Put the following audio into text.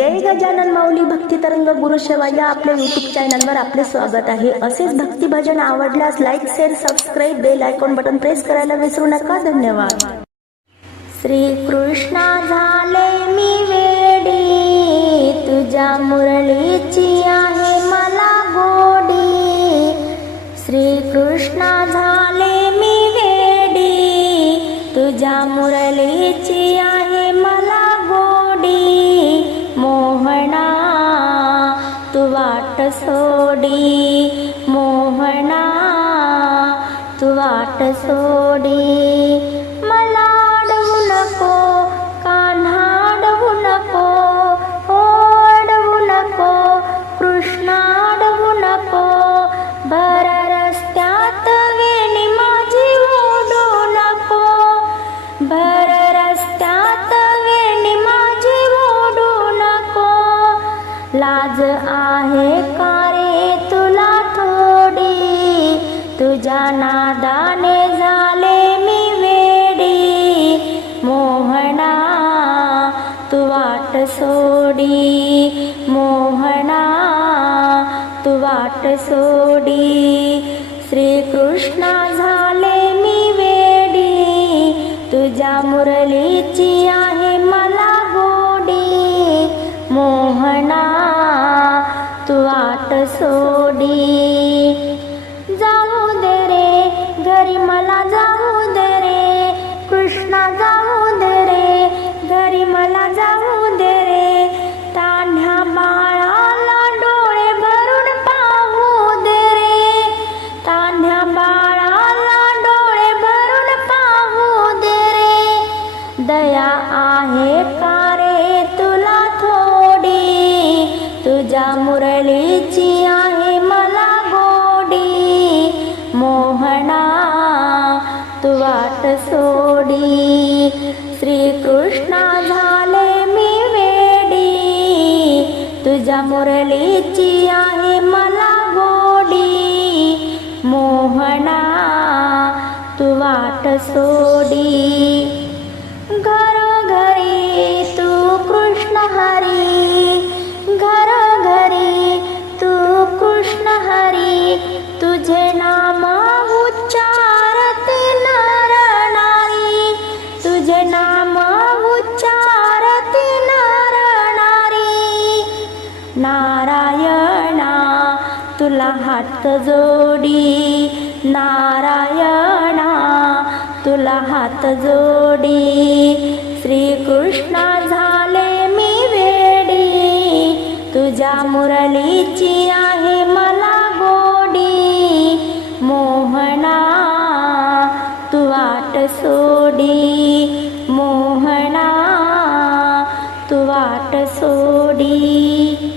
जय गजानन माऊली भक्ती तरंग गुरु सेवा या आपल्या युट्यूब चॅनलवर आपले स्वागत आहे. असेच भक्ती भजन आवडल्यास like share subscribe bell icon button press करायला विसरू नका. धन्यवाद. श्री कृष्णा झाले मी वेडी तुझ्या मुरलीची आहे मला गोडी. श्री कृष्णा झाले मी वेडी तुझ्या मुरलीची आहे वाट सोडी मोहना तू वाट सोडी लाज आहे का रे तुला थोडी? तुझ्या नादाने झाले मी वेडी. मोहना तू वाट सोडी. मोहना तू वाट सोडी. श्रीकृष्णा झाले मी वेडी. तुझ्या मुरलीची आहे मला मोहना तू आट सोडी. जाऊ दे रे घरी मला जाऊ दे रे. कृष्णा जाऊ दे रे घरी मला जाऊ दे रे. तान्ह्या बाळाला डोळे भरून पाहू दे रे. तान्ह्या बाळाला डोळे भरून पाहू दे रे. दया आहे का मुरलीची आहे मला गोडी. मोहना तू वाट सोडी. श्रीकृष्णा झाले मी वेडी. तुझ्या मुरलीची आहे मला गोडी. मोहना तू वाट सोडी. घर नारायणा तुला हात जोडी. नारायणा तुला हात जोडी. श्रीकृष्णा झाले मी वेडी. तुझ्या मुरलीची आहे मला गोडी. मोहना तू आट सोडी.